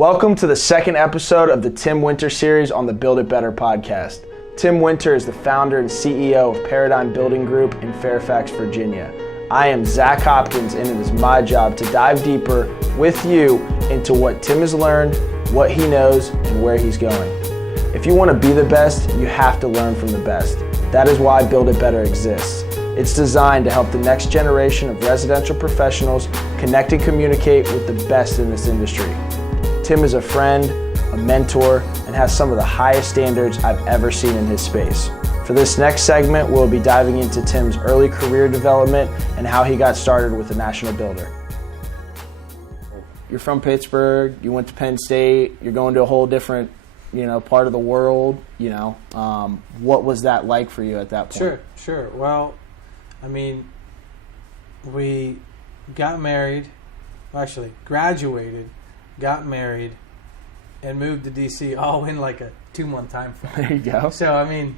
Welcome to the second episode of the Tim Winter series on the Build It Better podcast. Tim Winter is the founder and CEO of Paradigm Building Group in Fairfax, Virginia. I am Zach Hopkins, and it is my job to dive deeper with you into what Tim has learned, what he knows, and where he's going. If you want to be the best, you have to learn from the best. That is why Build It Better exists. It's designed to help the next generation of residential professionals connect and communicate with the best in this industry. Tim is a friend, a mentor, and has some of the highest standards I've ever seen in his space. For this next segment, we'll be diving into Tim's early career development and how he got started with a national builder. You're from Pittsburgh, you went to Penn State, you're going to a whole different, part of the world, what was that like for you at that point? Sure. Well, we got married, graduated, got married, and moved to D.C. all in like a 2-month time frame. There you go. So, if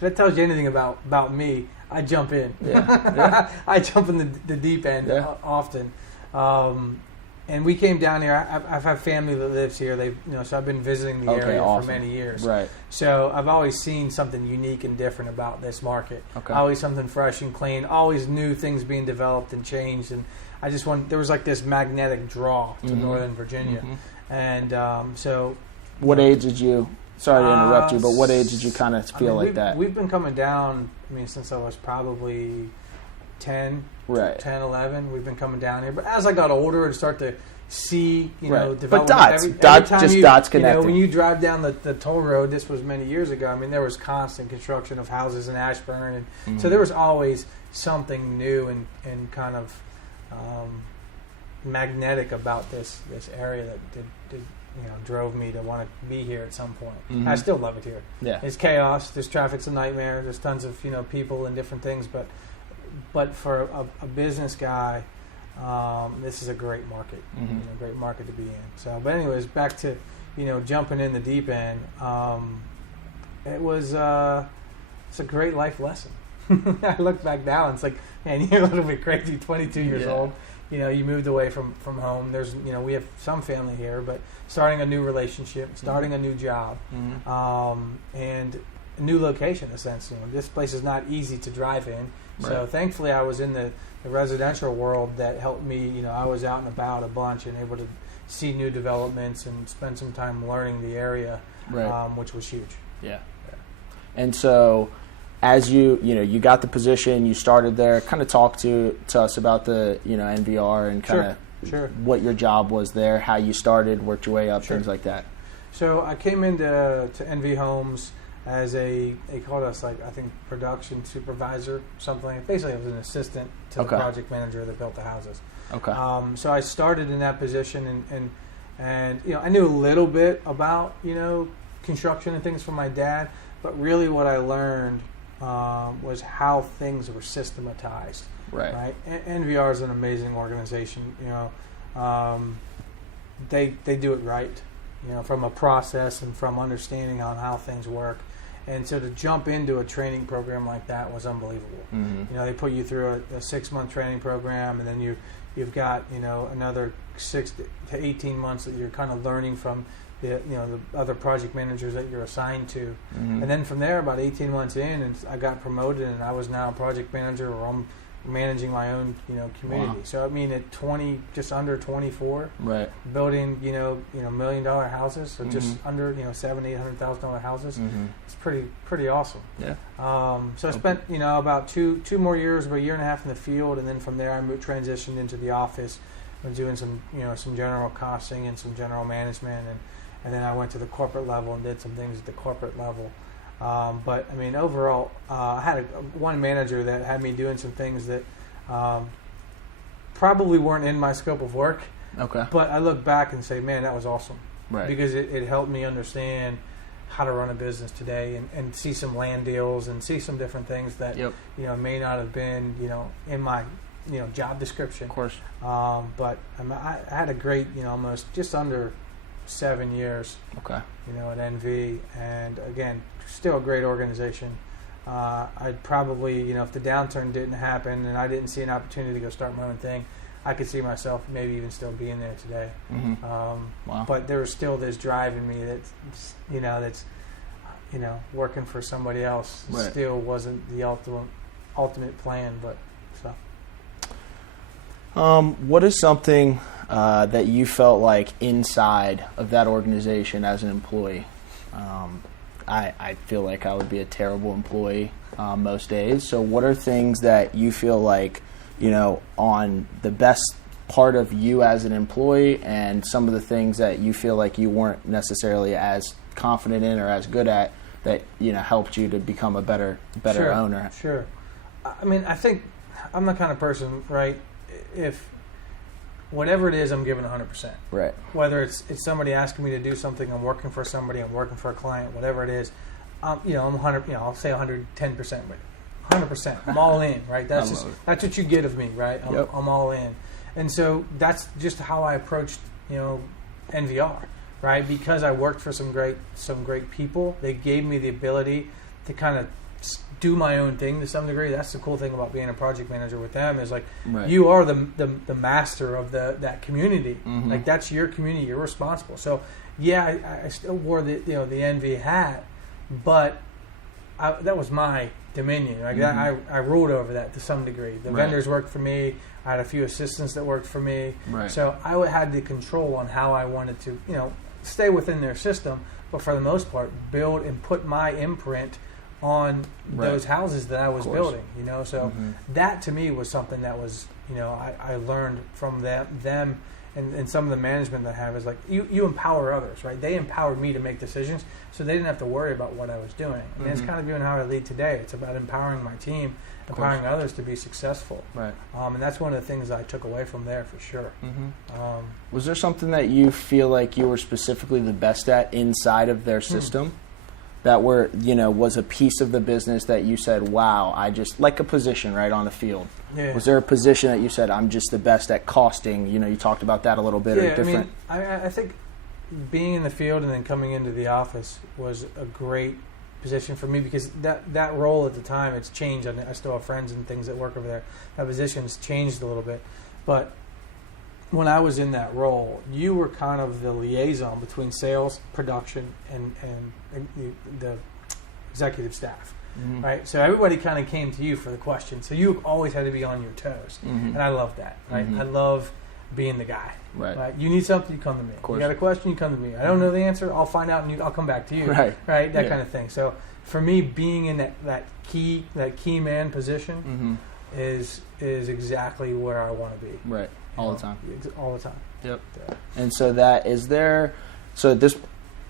that tells you anything about me, I jump in. Yeah. I jump in the deep end often. And we came down here. I've had family that lives here. So I've been visiting the area for many years. Right. So I've always seen something unique and different about this market. Okay. Always something fresh and clean. Always new things being developed and changed. And I just there was like this magnetic draw to Northern Virginia. Mm-hmm. And so... What age did you... Sorry to interrupt you, but what age did you kind of feel like that? We've been coming down, since I was probably 10, right. 10, 11. We've been coming down here. But as I got older and start to see, right. development. But dots connecting. When you drive down the toll road, this was many years ago, there was constant construction of houses in Ashburn. And so there was always something new and kind of magnetic about this area that drove me to want to be here at some point. Mm-hmm. I still love it here. Yeah. It's chaos. There's traffic's a nightmare. There's tons of people and different things. But for a business guy, this is a great market. Mm-hmm. Great market to be in. So, but anyways, back to jumping in the deep end. It was it's a great life lesson. I look back now and it's like, man, you're a little bit crazy. 22 years old. You moved away from home. There's, we have some family here, but starting a new relationship, starting a new job, and a new location, essentially. This place is not easy to drive in. Right. So thankfully I was in the residential world that helped me. I was out and about a bunch and able to see new developments and spend some time learning the area, right. Which was huge. Yeah. And so... As you got the position, you started there. Kind of talk to us about the NVR and kind of what your job was there, how you started, worked your way up, things like that. So I came into NV Homes as they called us production supervisor, something like. Basically, I was an assistant to the project manager that built the houses. Okay. So I started in that position and I knew a little bit about construction and things from my dad, but really what I learned was how things were systematized. Right. NVR is an amazing organization. They do it right. From a process and from understanding on how things work. And so to jump into a training program like that was unbelievable. Mm-hmm. They put you through a 6-month training program, and then you've got another 6 to 18 months that you're kind of learning from the other project managers that you're assigned to. Mm-hmm. And then from there, about 18 months in, and I got promoted, and I was now a project manager, or I'm managing my own community. Wow. So at just under 24, right, building $1 million houses, so just under $700,000-$800,000 houses. Mm-hmm. It's pretty awesome. Yeah. So I spent about two more years, about a year and a half in the field, and then from there I transitioned into the office. I was doing some general costing and some general management, and then I went to the corporate level and did some things at the corporate level. But overall, I had one manager that had me doing some things that probably weren't in my scope of work. Okay. But I look back and say, man, that was awesome. Right. Because it helped me understand how to run a business today and see some land deals and see some different things that may not have been in my job description. Of course. But I had a great almost just under 7 years. Okay. At NV, and again, still a great organization. I'd probably, if the downturn didn't happen and I didn't see an opportunity to go start my own thing, I could see myself maybe even still being there today. Mm-hmm. Wow. But there was still this drive in me that's working for somebody else. Right. Still wasn't the ultimate plan, but so. What is something that you felt like inside of that organization as an employee? I feel like I would be a terrible employee most days. So what are things that you feel like, on the best part of you as an employee, and some of the things that you feel like you weren't necessarily as confident in or as good at that, helped you to become a better Sure, owner? Sure. I mean, I think I'm the kind of person, right, if whatever it is, I'm giving 100%. Right. Whether it's somebody asking me to do something, I'm working for somebody, I'm working for a client, whatever it is, I'm 100. I'll say 110%, but 100%. I'm all in, right? That's what you get of me, right? I'm all in, and so that's just how I approached, NVR, right? Because I worked for some great people. They gave me the ability to kind of do my own thing to some degree. That's the cool thing about being a project manager with them is like you are the master of that community. Mm-hmm. Like that's your community. You're responsible. So yeah, I still wore the NV hat, but that was my dominion. Like I ruled over that to some degree. The vendors worked for me. I had a few assistants that worked for me. Right. So I had the control on how I wanted to stay within their system, but for the most part build and put my imprint on those houses that I was building, so that to me was something that was, I learned from them and some of the management that I have is like, you empower others, right? They empowered me to make decisions, so they didn't have to worry about what I was doing. And it's kind of even how I lead today. It's about empowering my team, empowering others to be successful. Right. And that's one of the things I took away from there for sure. Mm-hmm. Was there something that you feel like you were specifically the best at inside of their system? That was a piece of the business that you said, wow, I just, like a position, right, on the field. Yeah. Was there a position that you said, I'm just the best at costing? You talked about that a little bit. Yeah, or different. I think being in the field and then coming into the office was a great position for me because that role at the time, it's changed. I still have friends and things that work over there. That position's changed a little bit. But when I was in that role, you were kind of the liaison between sales, production, and the executive staff, right? So everybody kind of came to you for the question. So you always had to be on your toes, and I love that, right? I love being the guy, right? You need something, you come to me. You got a question, you come to me. I don't know the answer, I'll find out, and I'll come back to you, right? That kind of thing. So for me, being in that key man position is exactly where I want to be, right? All the time. All the time. Yep. Yeah. And so at this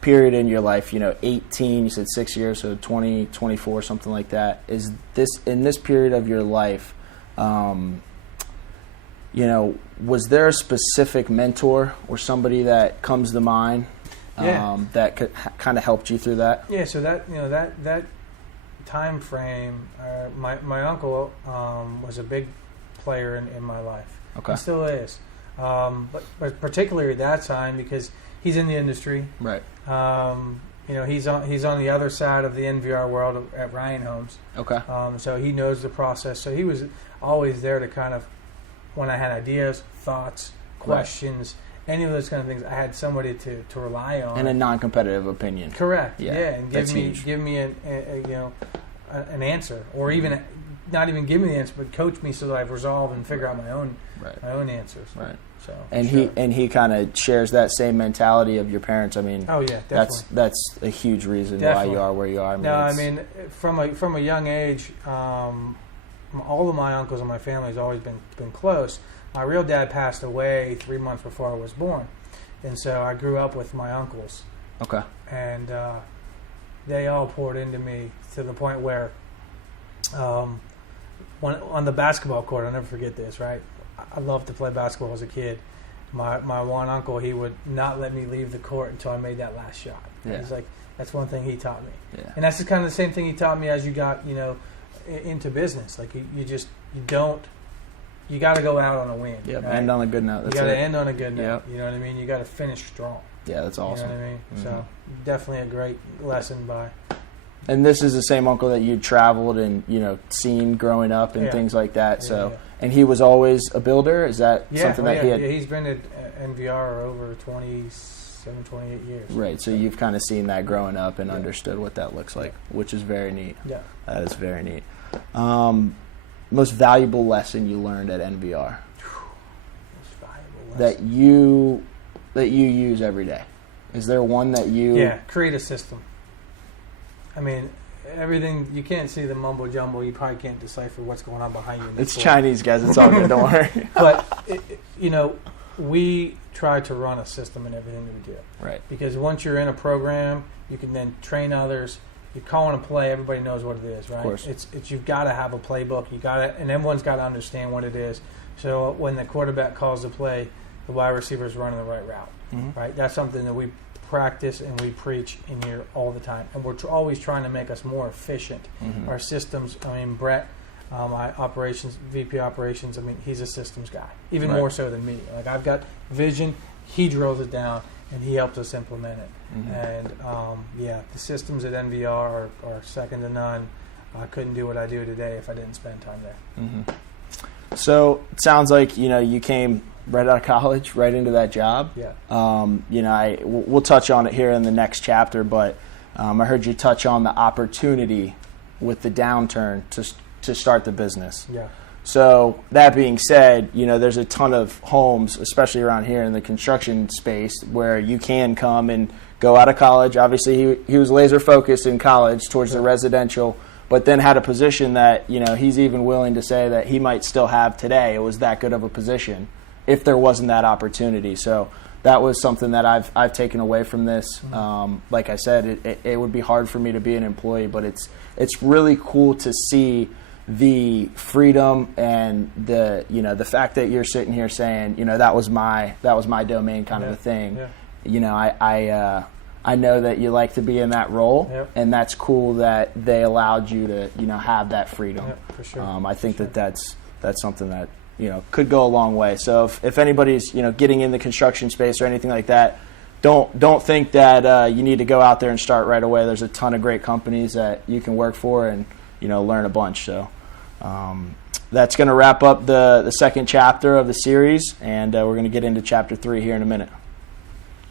period in your life, 18, you said 6 years, so 20, 24, something like that. In this period of your life, was there a specific mentor or somebody that comes to mind that could kind of helped you through that? Yeah, so that time frame, my uncle was a big player in my life. Okay. He still is. But particularly at that time because he's in the industry. Right. He's on the other side of the NVR world at Ryan Homes. Okay. So he knows the process. So he was always there to kind of, when I had ideas, thoughts, questions, any of those kind of things, I had somebody to rely on. And a non-competitive opinion. Correct. Yeah. And give me an answer, or even not even give me the answer, but coach me so that I resolve and figure out my own answers. Right. So and he kind of shares that same mentality of your parents. I mean, oh yeah, definitely. That's a huge reason why you are where you are. I mean, from a young age, all of my uncles and my family has always been close. My real dad passed away 3 months before I was born, and so I grew up with my uncles. Okay. And they all poured into me to the point where, when on the basketball court, I'll never forget this. Right, I loved to play basketball as a kid. My one uncle, he would not let me leave the court until I made that last shot. Yeah. He's like, that's one thing he taught me. Yeah. And that's just kind of the same thing he taught me as you got, into business. Like you got to go out on a win. Yeah, right? End on a good note. You got to end on a good note. Yep. You know what I mean? You got to finish strong. Yeah, that's awesome. You know what I mean? So definitely a great lesson And this is the same uncle that you traveled and, seen growing up and things like that. So, and he was always a builder? Is that something that he had? Yeah, he's been at NVR over 27, 28 years. Right, so you've kind of seen that growing up and understood what that looks like, which is very neat. Yeah. That is very neat. Most valuable lesson you learned at NVR? Most valuable lesson. That you use every day? Is there one that you... Yeah, create a system. I mean, everything, you can't see the mumbo jumbo. You probably can't decipher what's going on behind you. It's Chinese, guys. It's all good. Don't worry. But, we try to run a system in everything that we do. Right. Because once you're in a program, you can then train others. You call in a play, everybody knows what it is, right? Of course. It's you've got to have a playbook. And everyone's got to understand what it is. So when the quarterback calls the play, the wide receiver is running the right route, right? That's something that we practice and we preach in here all the time. And we're always trying to make us more efficient. Our systems, Brett, my VP operations, he's a systems guy, even more so than me. Like, I've got vision, he drills it down, and he helps us implement it. And the systems at NVR are second to none. I couldn't do what I do today if I didn't spend time there. So it sounds like you came right out of college, right into that job. Yeah. We'll touch on it here in the next chapter, but I heard you touch on the opportunity with the downturn to start the business. Yeah. So that being said, there's a ton of homes, especially around here in the construction space, where you can come and go out of college. Obviously, he was laser focused in college towards the residential, but then had a position that, he's even willing to say that he might still have today. It was that good of a position if there wasn't that opportunity. So that was something that I've taken away from this. Like I said, it would be hard for me to be an employee, but it's really cool to see the freedom and the fact that you're sitting here saying, that was my domain kind of a thing. I know that you like to be in that role, and that's cool that they allowed you to have that freedom. For sure. I think that's something that could go a long way. So if anybody's getting in the construction space or anything like that, don't think that you need to go out there and start right away. There's a ton of great companies that you can work for and learn a bunch. So that's going to wrap up the second chapter of the series, and we're going to get into chapter 3 here in a minute.